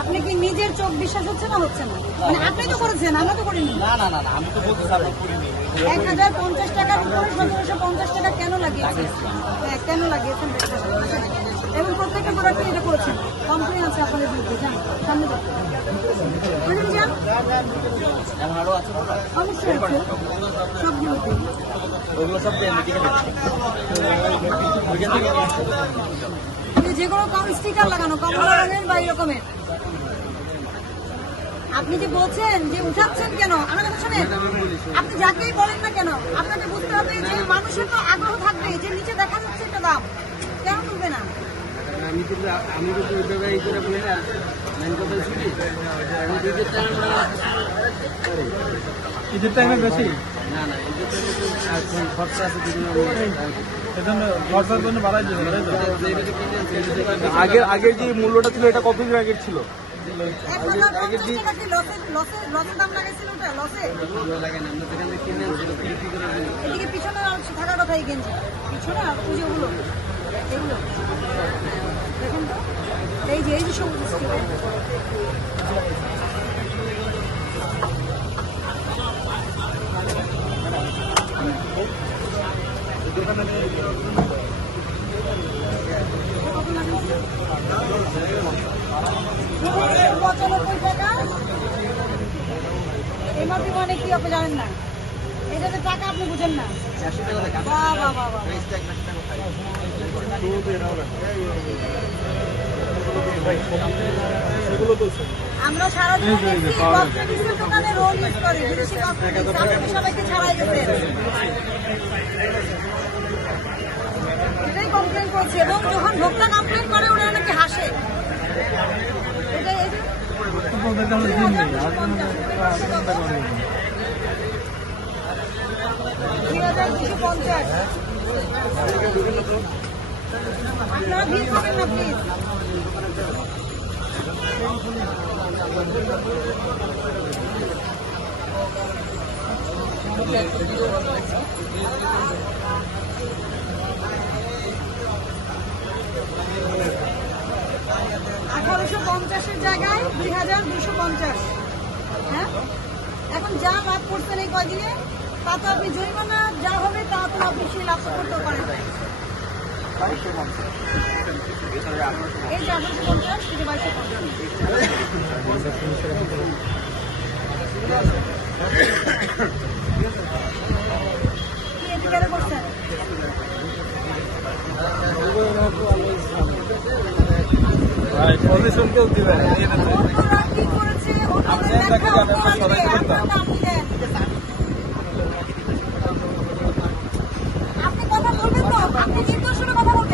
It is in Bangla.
আপনি কি নিজের চোখ বিশ্বাস হচ্ছে না হচ্ছে না? মানে আপনি তো করেছেন, আমরা তো করিনি। না না না আমি তো বলছি আমরা করিনি। 1050 টাকার উপরে 1750 টাকা কেন লাগিয়েছেন? হ্যাঁ, কেন লাগিয়েছেন? এবং প্রত্যেকটা প্রোডাক্টে এটা করেছেন। কমপ্লেন আছে আপনাদের বিরুদ্ধে, যান সামনে যান। অবশ্যই আছে সবগুলোতে। ওগুলো সব যে কোনো কম স্টিকার লাগানো, কমলা রঙের বা এরকমের। আপনি যে বলছেন যে উঠাচ্ছেন কেন, আমার কথা শোনেন, আপনি যাকেই বলেন না কেন আপনাকে বুঝতে হবে যে মানুষের তো আগ্রহ থাকবে যে নিচে দেখা যাচ্ছে একটা দাম, কেন তুলবে না? আমি কিন্তু ওই জায়গায় করে বলি না, ঈদের টাইমে বেশি না না ঈদের টাইমে খরচা আছে এজন্য খরচার জন্য বাড়াই দিবে। আগের যে মূল্যটা ছিল এটা কত দিন আগের ছিল? পিছনে থাকার কথা এই গেঞ্জি পিছনে আর পুজোগুলো এগুলো দেখেন তো, এই যে সবুজ এমআরপি মানে কি আপনি জানেন না? এটাতে টাকা আপনি বুঝেন না। আমরা সারাদিন দোকানে রোল ইউজ করি, বিদেশি কসমেটিক্স সবাইকে ছাড়াই গেছে। এটাই কমপ্লেন করছি এবং যখন ভোক্তা কমপ্লেন করে ওরা নাকি হাসে। আপনারা ভিড় করবেন না প্লিজ। $1850 জায়গায় 2250। হ্যাঁ, এখন যা লাভ করছেন এই কয়দিনে তা তো আপনি জরিমানা যা হবে তা তো আপনি সেই লাভ করতে পারেন। এই যে 1850 থেকে 2250 কি এদিকে করছেন? পজিশনকেও দিবেন কি করেছে আপনি কথা বলবেন তো, আপনি নির্দোষের কথা বলবেন।